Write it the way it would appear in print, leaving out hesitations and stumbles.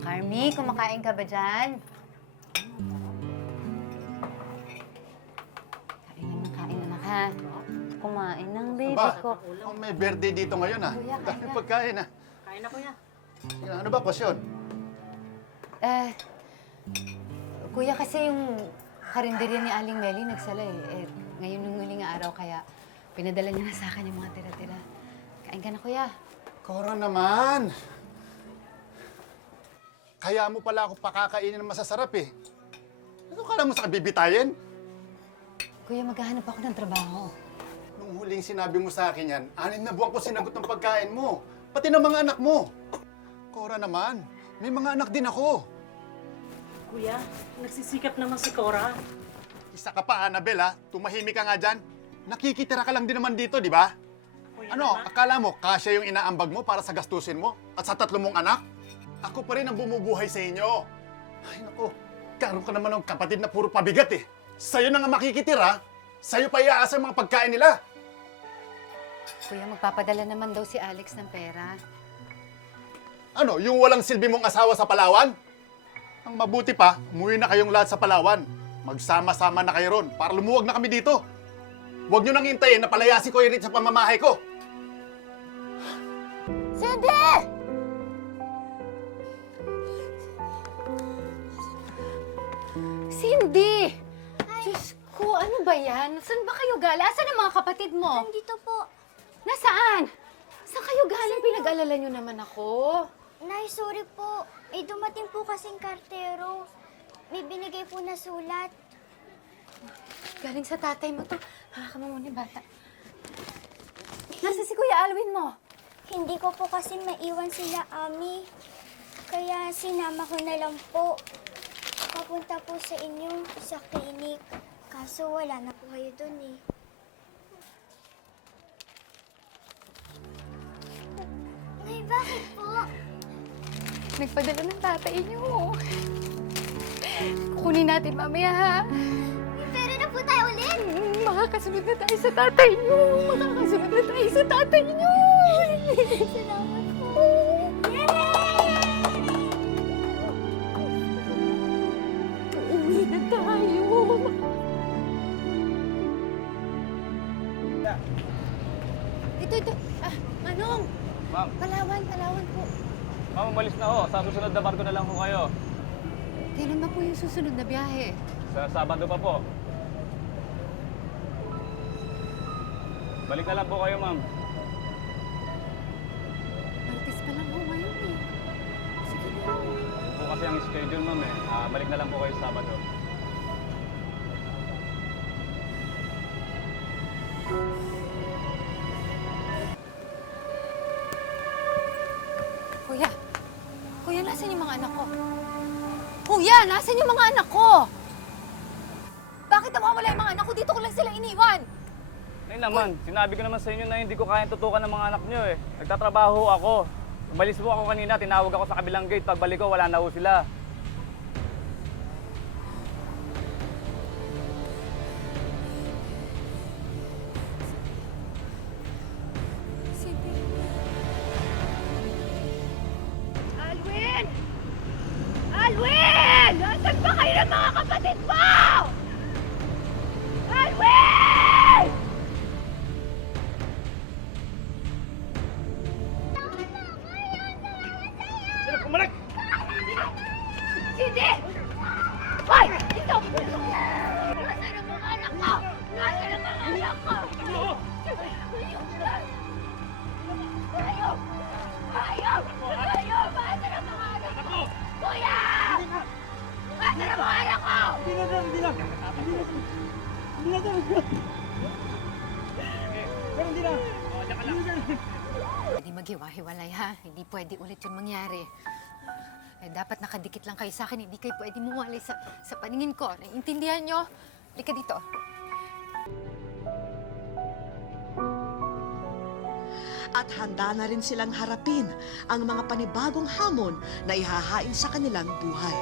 Carmi, kumakain ka ba dyan? Kain na, ha? Kumain ng baby Ba, ko. may birthday dito ngayon ah. Kuya, Dami kain na. pagkain ah. Kain na, kuya. Sige, ano ba, pasyon? Kuya, kasi yung karinderya ni Aling Meli nagsala eh. Ngayon yung huling araw, kaya pinadala niya na sa akin yung mga tira-tira. Kain ka na, kuya. Cora naman. Kaya mo pala ako pakakainin ng masasarap eh. Ano kala mo sa kabibitayin? Kuya, maghahanap ako ng trabaho. Nung huling sinabi mo sa akin yan, 6 na buwan ko sinagot ng pagkain mo. Pati ng mga anak mo. Cora naman, may mga anak din ako. Kuya, nagsisikap naman si Cora. Isa ka pa, Annabel ha. Tumahimik ka nga dyan. Nakikitira ka lang din naman dito, di ba? Kuya Ano, naman. akala mo, kasya yung inaambag mo para sa gastusin mo? At sa 3 mong anak? Ako pa rin ang bumubuhay sa inyo. Ay, naku, karoon ka naman ng kapatid na puro pabigat eh. Sa'yo na nga makikitira, sa'yo pa iaasa yung mga pagkain nila. Kuya, magpapadala naman daw si Alex ng pera. Ano, yung walang silbi mong asawa sa Palawan? Ang mabuti pa, umuwi na kayong lahat sa Palawan. Magsama-sama na kayo ron para lumuwag na kami dito. Huwag nyo nang hintayin na palayasin ko yung rin sa pamamahay ko. Cindy! Cindy! Diyos ko, ano ba yan? Saan ba kayo galing? Saan ang mga kapatid mo? Nandito po. Nasaan? Saan kayo galing? Pinag-alala nyo naman ako. Nay, sorry po. Dumating po kasing kartero. May binigay po na sulat. Galing sa tatay mo to. Haka mo muna yung bata. Nasa si Kuya Alwin mo? Hindi ko po kasi maiwan sila, Ami. Kaya sinama ko na lang po. Papunta po sa inyo, sa klinik. Kaso wala na po kayo dun eh. Nay, bakit po? Nagpadala ng tatay niyo. Kunin natin mamaya, ha? May pera na po tayo ulit! Makakasunod na tayo sa tatay niyo. Makakasunod na tayo sa tatay niyo. Salamat po! Uwi na tayo. Ito. Manong. Ma'am, Palawan po. ma'am, umalis na ho. Sa susunod na barko na lang ho kayo. Kailan ba po yung susunod na biyahe? Sa Sabado pa po. Balik na lang po kayo, ma'am. Martes pa lang ho ngayon eh. Sige na. Yun po kasi ang schedule, ma'am eh. Balik na lang po kayo sa Sabado. Kuya! Kuya, nasan yung mga anak ko? Kuya, nasan yung mga anak ko? Bakit nawawala yung mga anak ko? Dito ko lang sila iniwan. Nay naman, sinabi ko naman sa inyo na hindi ko kayang tutukan ng mga anak nyo eh. Nagtatrabaho ako. Umalis po ako kanina, tinawag ako sa kabilang gate. Pagbalik ko, wala na ho sila. Cindy. Alwin! Alwin! Nasaan ba kayo ng mga kapatid mo? Alwin! Sino pumalag? Cindy! Hoy! Ito! Nasaan ang mga anak ko? Nasaan ang mga anak ko? Ayaw! Ayaw! Ayaw! Nasaan ang mga anak ko? Kuya! Nasaan ang mga anak ko? Hindi maghiwa-hiwalay, ha? Hindi pwede ulit yun mangyari. Dapat nakadikit lang kayo sa akin. Hindi kayo pwede mumali sa paningin ko. Naiintindihan nyo? Halika dito. At handa na rin silang harapin ang mga panibagong hamon na ihahain sa kanilang buhay.